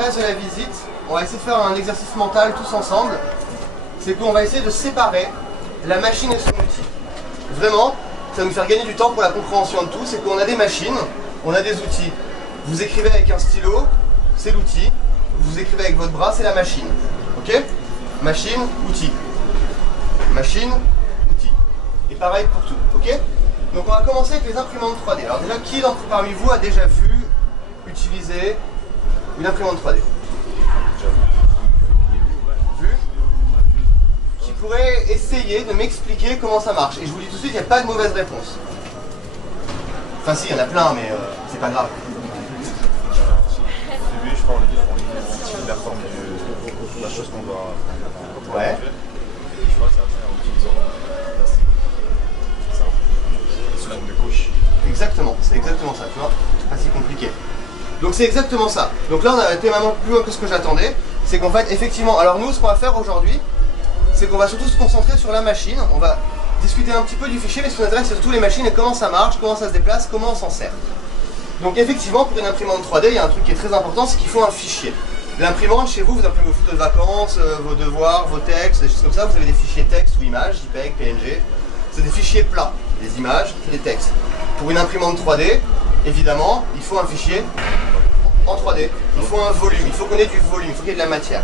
reste de la visite, on va essayer de faire un exercice mental tous ensemble. C'est qu'on va essayer de séparer la machine et son outil. Vraiment, ça va nous faire gagner du temps pour la compréhension de tout. C'est qu'on a des machines, on a des outils. Vous écrivez avec un stylo, c'est l'outil. Vous écrivez avec votre bras, c'est la machine. Ok? Machine, outil. Machine, outil. Et pareil pour tout. Ok? Donc on va commencer avec les imprimantes 3D. Alors déjà, qui parmi vous a déjà vu utiliser une imprimante 3D? Vu? Qui pourrait essayer de m'expliquer comment ça marche? Et je vous dis tout de suite, il n'y a pas de mauvaise réponse. Enfin si, il y en a plein, mais c'est pas grave. Au début, je crois on identifie la forme de la chose qu'on doit... Ouais. Je crois que ça va faire en utilisant sous forme de couche. Exactement, c'est exactement ça, tu vois. Pas si compliqué. Donc c'est exactement ça. Donc là on a été vraiment plus loin que ce que j'attendais. C'est qu'en fait, effectivement, alors nous, ce qu'on va faire aujourd'hui, c'est qu'on va surtout se concentrer sur la machine. On va discuter un petit peu du fichier, mais ce qui nous intéresse, c'est surtout les machines et comment ça marche, comment ça se déplace, comment on s'en sert. Donc effectivement, pour une imprimante 3D, il y a un truc qui est très important, c'est qu'il faut un fichier. L'imprimante, chez vous, vous imprimez vos photos de vacances, vos devoirs, vos textes, des choses comme ça. Vous avez des fichiers texte ou images, JPEG, PNG. C'est des fichiers plats. Des images, c'est des textes. Pour une imprimante 3D, évidemment, il faut un fichier en 3D. Il faut un volume, il faut qu'on ait du volume, il faut qu'il y ait de la matière.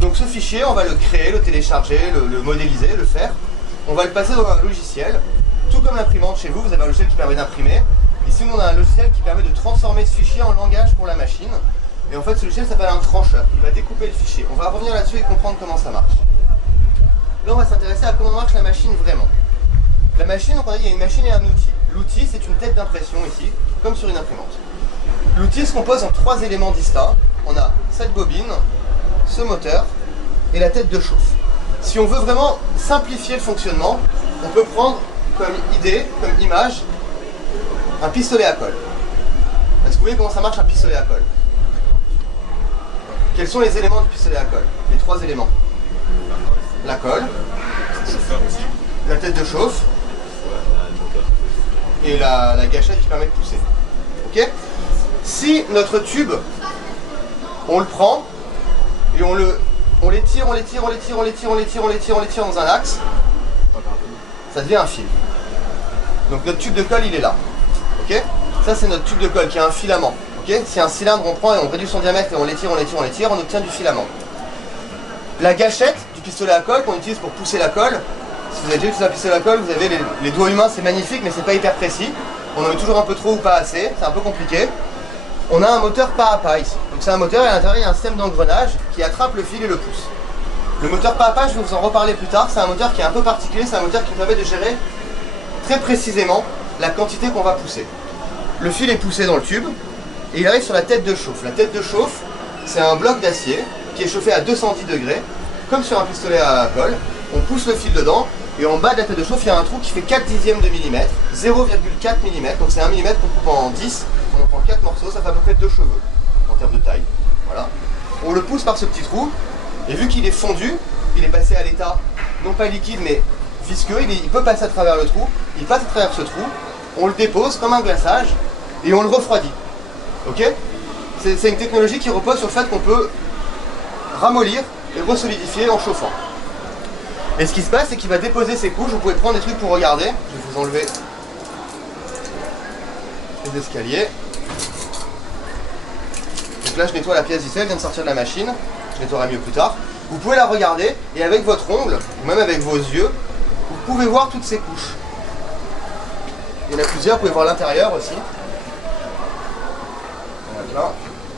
Donc ce fichier, on va le créer, le télécharger, le modéliser, le faire. On va le passer dans un logiciel. Tout comme l'imprimante chez vous, vous avez un logiciel qui permet d'imprimer. Ici, on a un logiciel qui permet de transformer ce fichier en langage pour la machine. Et en fait, ce logiciel s'appelle un trancheur. Il va découper le fichier. On va revenir là-dessus et comprendre comment ça marche. Là, on va s'intéresser à comment marche la machine vraiment. La machine, donc on a dit, il y a une machine et un outil. L'outil, c'est une tête d'impression ici, comme sur une imprimante. L'outil se compose en 3 éléments distincts. On a cette bobine, ce moteur et la tête de chauffe. Si on veut vraiment simplifier le fonctionnement, on peut prendre comme idée, comme image, un pistolet à colle. Est-ce que vous voyez comment ça marche un pistolet à colle? Quels sont les éléments du pistolet à colle? Les 3 éléments. La colle, la tête de chauffe et la gâchette qui permet de pousser. Ok? Si notre tube, on le prend et on l'étire dans un axe, ça devient un fil. Donc notre tube de colle, il est là. Ok? Ça, c'est notre tube de colle qui a un filament. Okay, si un cylindre, on prend et on réduit son diamètre et on l'étire, on obtient du filament. La gâchette du pistolet à colle qu'on utilise pour pousser la colle, si vous avez déjà utilisé un pistolet à colle, vous avez les doigts humains, c'est magnifique, mais c'est pas hyper précis. On en met toujours un peu trop ou pas assez, c'est un peu compliqué. On a un moteur pas à pas ici. Donc c'est un moteur et à l'intérieur il y a un système d'engrenage qui attrape le fil et le pousse. Le moteur pas à pas, je vais vous en reparler plus tard, c'est un moteur qui est un peu particulier, c'est un moteur qui permet de gérer très précisément la quantité qu'on va pousser. Le fil est poussé dans le tube. Et il arrive sur la tête de chauffe. La tête de chauffe, c'est un bloc d'acier qui est chauffé à 210 degrés, comme sur un pistolet à colle. On pousse le fil dedans, et en bas de la tête de chauffe, il y a un trou qui fait 4 dixièmes de millimètre, 0,4 mm, donc c'est 1 mm qu'on coupe en 10, on en prend 4 morceaux, ça fait à peu près 2 cheveux, en termes de taille. Voilà. On le pousse par ce petit trou, et vu qu'il est fondu, il est passé à l'état, non pas liquide, mais visqueux, il peut passer à travers le trou, il passe à travers ce trou, on le dépose comme un glaçage, et on le refroidit. Ok? C'est une technologie qui repose sur le fait qu'on peut ramollir et resolidifier en chauffant. Et ce qui se passe, c'est qu'il va déposer ses couches. Vous pouvez prendre des trucs pour regarder. Je vais vous enlever les escaliers. Donc là, je nettoie la pièce visuelle, elle vient de sortir de la machine. Je nettoierai mieux plus tard. Vous pouvez la regarder et avec votre ongle, ou même avec vos yeux, vous pouvez voir toutes ces couches. Il y en a plusieurs, vous pouvez voir l'intérieur aussi.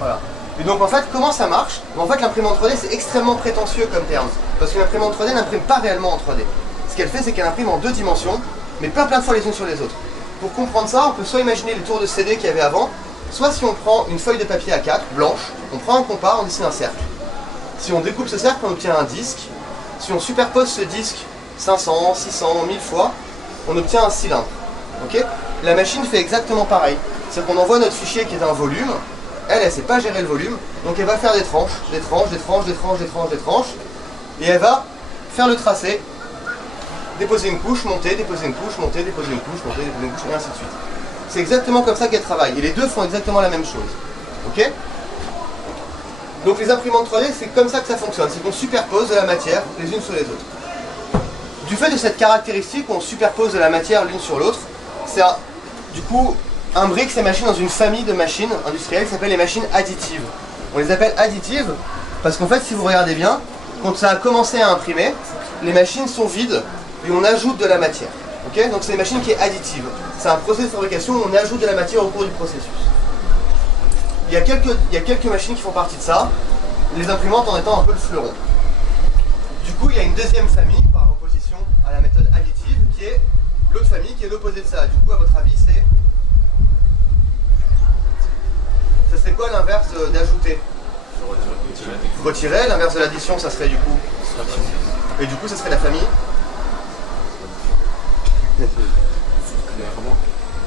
Voilà. Et donc en fait, comment ça marche? En fait, l'imprimante 3D, c'est extrêmement prétentieux comme terme. Parce qu'une imprimante 3D n'imprime pas réellement en 3D. Ce qu'elle fait, c'est qu'elle imprime en 2 dimensions, mais plein de fois les unes sur les autres. Pour comprendre ça, on peut soit imaginer les tours de CD qu'il y avait avant, soit si on prend une feuille de papier A4, blanche, on prend un compas, on dessine un cercle. Si on découpe ce cercle, on obtient un disque. Si on superpose ce disque 500, 600, 1000 fois, on obtient un cylindre. Okay? La machine fait exactement pareil. C'est-à-dire qu'on envoie notre fichier qui est un volume. Elle ne sait pas gérer le volume, donc elle va faire des tranches, des tranches, des tranches, des tranches, des tranches, des tranches, et elle va faire le tracé, déposer une couche, monter, déposer une couche, monter, déposer une couche, monter, déposer une couche, et ainsi de suite. C'est exactement comme ça qu'elle travaille, et les deux font exactement la même chose. Ok? Donc les imprimantes 3D, c'est comme ça que ça fonctionne, c'est qu'on superpose de la matière les unes sur les autres. Du fait de cette caractéristique, on superpose de la matière l'une sur l'autre, c'est du coup imbrique ces machines dans une famille de machines industrielles qui s'appelle les machines additives. On les appelle additives parce qu'en fait, si vous regardez bien, quand ça a commencé à imprimer, les machines sont vides et on ajoute de la matière. Okay, donc c'est une machine qui est additive. C'est un processus de fabrication où on ajoute de la matière au cours du processus. Il y a quelques machines qui font partie de ça, les imprimantes en étant un peu le fleuron. Du coup, il y a une deuxième famille, par opposition à la méthode additive, qui est l'autre famille, qui est l'opposé de ça. Du coup, à votre avis, ça serait quoi l'inverse d'ajouter? Retirer. L'inverse de l'addition, ça serait du coup... Et du coup, ça serait la famille.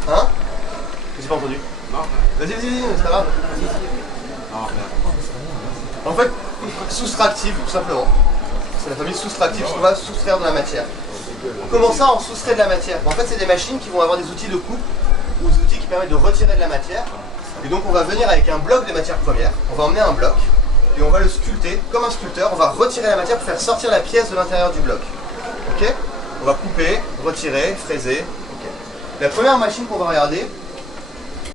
Hein? J'ai pas entendu. Non. Vas-y, c'est pas grave. En fait, soustractive, tout simplement. C'est la famille soustractive, parce qu'on va soustraire de la matière. Comment ça, on soustrait de la matière? En fait, c'est des machines qui vont avoir des outils de coupe, ou des outils qui permettent de retirer de la matière. Et donc, on va venir avec un bloc de matière première, on va emmener un bloc, et on va le sculpter, comme un sculpteur, on va retirer la matière pour faire sortir la pièce de l'intérieur du bloc. Ok? On va couper, retirer, fraiser. Okay. La première machine qu'on va regarder,